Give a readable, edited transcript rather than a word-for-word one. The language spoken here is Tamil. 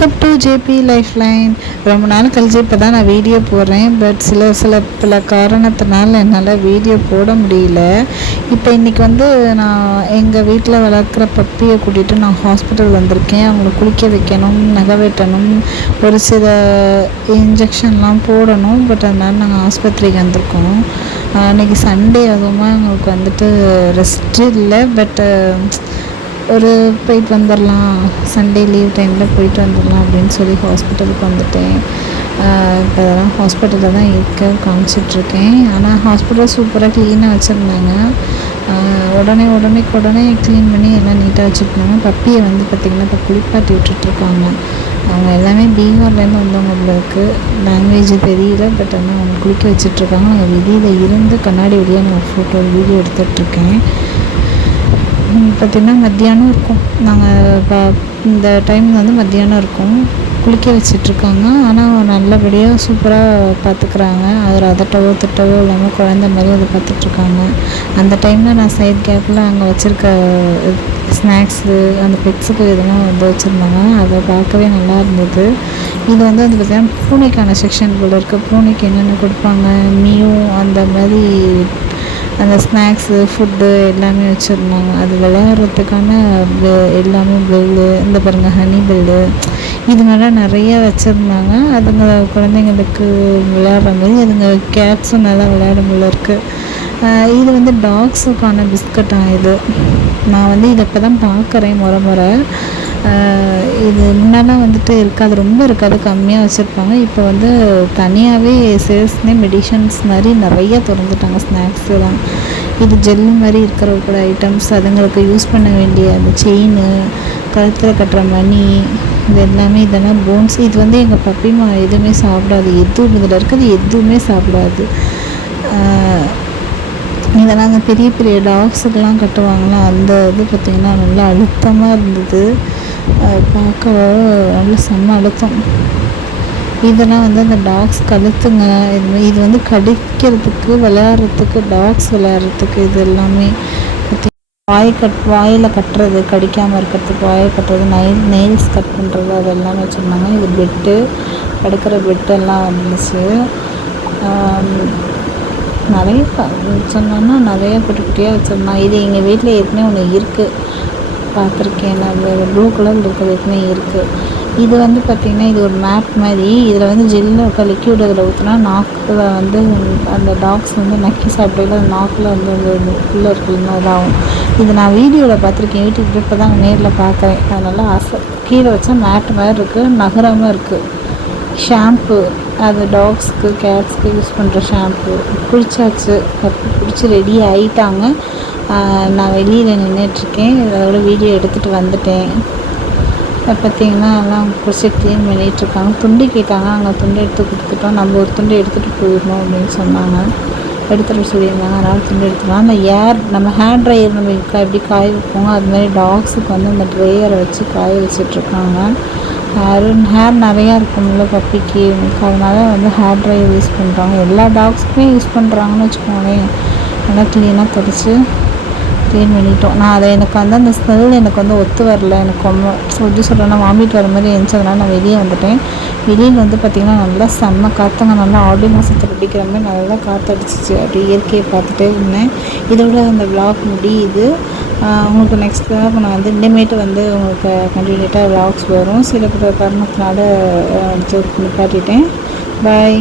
Welcome to JP life line. ரொம்ப நாள் கழிச்சு இப்போ தான் நான் வீடியோ போடுறேன். பட் சில காரணத்தினால என்னால் வீடியோ போட முடியல. இப்போ இன்றைக்கி நான் எங்கள் வீட்டில் வளர்க்குற பப்பியை கூட்டிகிட்டு நான் ஹாஸ்பிட்டல் வந்திருக்கேன். அவங்கள குளிக்க வைக்கணும், நகை வெட்டணும், ஒரு சில இன்ஜெக்ஷன்லாம் போடணும். பட் அதனால் நாங்கள் ஆஸ்பத்திரிக்கு வந்திருக்கோம். இன்றைக்கி சண்டே ஆகுமா, எங்களுக்கு ரெஸ்ட்டு இல்லை. பட் போயிட்டு வந்துடலாம், சண்டே லீவ் டைமில் போயிட்டு வந்துடலாம் அப்படின்னு சொல்லி ஹாஸ்பிட்டலுக்கு வந்துட்டேன். இப்போ அதெல்லாம் ஹாஸ்பிட்டலில் தான் காமிச்சிட்ருக்கேன். ஆனால் ஹாஸ்பிட்டல் சூப்பராக க்ளீனாக வச்சுருந்தாங்க. உடனே க்ளீன் பண்ணி எல்லாம் நீட்டாக வச்சுருந்தாங்க. பப்பியை பார்த்திங்கன்னா இப்போ குளிப்பாட்டி விட்டுட்ருக்காங்க. அவங்க எல்லாமே பீகார்லேருந்து வந்தவங்களுக்கு லாங்குவேஜ் தெரியல. பட் ஆனால் அவங்க குளிக்க வச்சிட்ருக்காங்க. நாங்கள் வெளியில் இருந்து கண்ணாடி வழியாக நான் வீடியோ எடுத்துகிட்ருக்கேன். பார்த்திங்கன்னா மத்தியானம் இருக்கும். நாங்கள் இந்த டைம் மத்தியானம் இருக்கும். குளிக்க வச்சிட்ருக்காங்க. ஆனால் நல்லபடியாக சூப்பராக பார்த்துக்குறாங்க. அதில் அதட்டவோ திட்டவோ இல்லாமல் குழந்த மாதிரி அதை பார்த்துட்ருக்காங்க. அந்த டைமில் நான் சைட் கேப்பில் அங்கே வச்சுருக்க ஸ்நாக்ஸு, அந்த பெட்ஸுக்கு இதெல்லாம் வச்சுருந்தாங்க. அதை பார்க்கவே நல்லா இருந்தது. இது பார்த்திங்கன்னா பூனைக்கான செக்ஷன் போல் இருக்குது. பூனைக்கு என்னென்ன கொடுப்பாங்க, அந்த மாதிரி அந்த ஸ்நாக்ஸு, ஃபுட்டு எல்லாமே வச்சுருந்தாங்க. அது விளையாடுறதுக்கான எல்லாமே பெல்லு, இந்த பாருங்கள் ஹனி பெல்லு, இது மாதிரிலாம் நிறையா வச்சுருந்தாங்க. அதுங்க குழந்தைங்களுக்கு விளையாடுற மாதிரி. அதுங்க கேட்ஸும் நல்லா விளையாடும் போல இருக்குது. இது டாக்ஸுக்கான பிஸ்கட்டாக இது. நான் இதை இப்போ தான் பார்க்குறேன் முறை. இது முன்னெல்லாம் இருக்காது, ரொம்ப இருக்காது, கம்மியாக வச்சுருப்பாங்க. இப்போ தனியாகவே சேல்ஸ்னே மெடிஷன்ஸ் மாதிரி நிறையா திறந்துட்டாங்க. ஸ்நாக்ஸு தான் இது, ஜெல்லு மாதிரி இருக்கிற கூட ஐட்டம்ஸ், அதுங்களுக்கு யூஸ் பண்ண வேண்டிய அந்த செயின், கழுத்தில் கட்டுற மணி, இது எல்லாமே. இதெல்லாம் போன்ஸ். இது எங்கள் பப்பிமா எதுவுமே சாப்பிடாது. எதுவும் இதில் இருக்கிறது எதுவுமே சாப்பிடாது. இதெல்லாம் பெரிய டாக்ஸுக்கெல்லாம் கட்டுவாங்களா, அந்த இது பார்த்திங்கன்னா நல்லா அழுத்தமாக இருந்தது. பார்க்க நல்ல செம்ம அழுத்தம். இதெல்லாம் அந்த டாக்ஸ் கழுத்துங்க. இது கடிக்கிறதுக்கு, விளையாடுறதுக்கு, டாக்ஸ் விளையாடுறதுக்கு. இது எல்லாமே வாயில் கட்டுறது, கடிக்காமல் இருக்கிறதுக்கு வாயை கட்டுறது, நெயில்ஸ் கட் பண்ணுறது, அது எல்லாமே வச்சுருந்தாங்க. இது பெட்டு, படுக்கிற பெட்டெல்லாம் இருந்துச்சு. நிறைய சொன்னோன்னா நிறைய குட்டியாக வச்சுருந்தாங்க. இது எங்கள் வீட்டில் ஏற்கனவே ஒன்று இருக்குது, பார்த்துருக்கேன். நான் ப்ளூ கலர் இருக்கிறது ஏற்கனவே இருக்குது. இது பார்த்திங்கன்னா இது ஒரு மேட் மாதிரி. இதில் ஜெல்லில் இருக்க லிக்யூட் இதில் ஊற்றினா நாக்கில் அந்த டாக்ஸ் நக்கி சாப்பிடல நாக்கில் உள்ளே இருக்குதுன்னு இதாகும். இது நான் வீடியோவில் பார்த்துருக்கேன். வீட்டுக்கு இப்போ தான் நேரில் பார்க்குறேன். அதனால் கீழே வச்சா மேட் மாதிரி இருக்குது, நகரமாக இருக்குது. ஷாம்பு, அது டாக்ஸ்க்கு கேட்ஸ்க்கு யூஸ் பண்ணுற ஷாம்பு. குளிச்சாச்சு, குளிச்சு ரெடி ஆகிட்டாங்க. நான் வெளியில் நின்றுட்டுருக்கேன். அதோட வீடியோ எடுத்துகிட்டு வந்துட்டேன். பார்த்திங்கன்னா எல்லாம் குளிச்சு க்ளீன் பண்ணிகிட்ருக்காங்க. துண்டு கேட்டாங்க, அங்கே துண்டு எடுத்து கொடுத்துட்டோம். நம்ம ஒரு துண்டு எடுத்துகிட்டு போயிடணும் அப்படின்னு சொன்னாங்க. எடுத்துகிட்டு சொல்லியிருந்தாங்க. அதனால் துண்டு எடுத்துக்கலாம். நம்ம ஹேர் ட்ரையர் நம்ம எப்படி காய வைப்போங்க, அது மாதிரி டாக்ஸுக்கு அந்த ட்ரையரை வச்சு காய வச்சிட்ருக்காங்க. ஹேர் நிறையா இருக்கும்ல பப்பிக்கு, அதனால் ஹேர் ட்ரையர் யூஸ் பண்ணுறாங்க. எல்லா டாக்ஸுக்குமே யூஸ் பண்ணுறாங்கன்னு வச்சுக்கோங்களேன். நல்லா க்ளீனாக தொடச்சி க்ளீன் பண்ணிட்டோம். நான் அதை எனக்கு அந்த ஸ்மெல் எனக்கு ஒத்து வரல. எனக்கு ரொம்ப எப்படி சொல்கிறேன்னா வாமிட் வர மாதிரி இருந்துச்சதுனால நான் வெளியே வந்துட்டேன். வெளியில் பார்த்திங்கன்னா நல்லா செம்ம காற்றுங்க. நல்லா ஆடி மாதத்தில் பிடிக்கிற மாதிரி நல்லா காற்றடிச்சிச்சு. அப்படி இயற்கையை பார்த்துட்டே இருந்தேன். இதோட அந்த விளாக் முடியுது. உங்களுக்கு நெக்ஸ்ட் விளாக் நான் இனிமேட்டு உங்களுக்கு கண்டினியூட்டாக விளாக்ஸ் வரும். சில காரணத்தினால நிப்பாட்டிட்டேன். பாய்.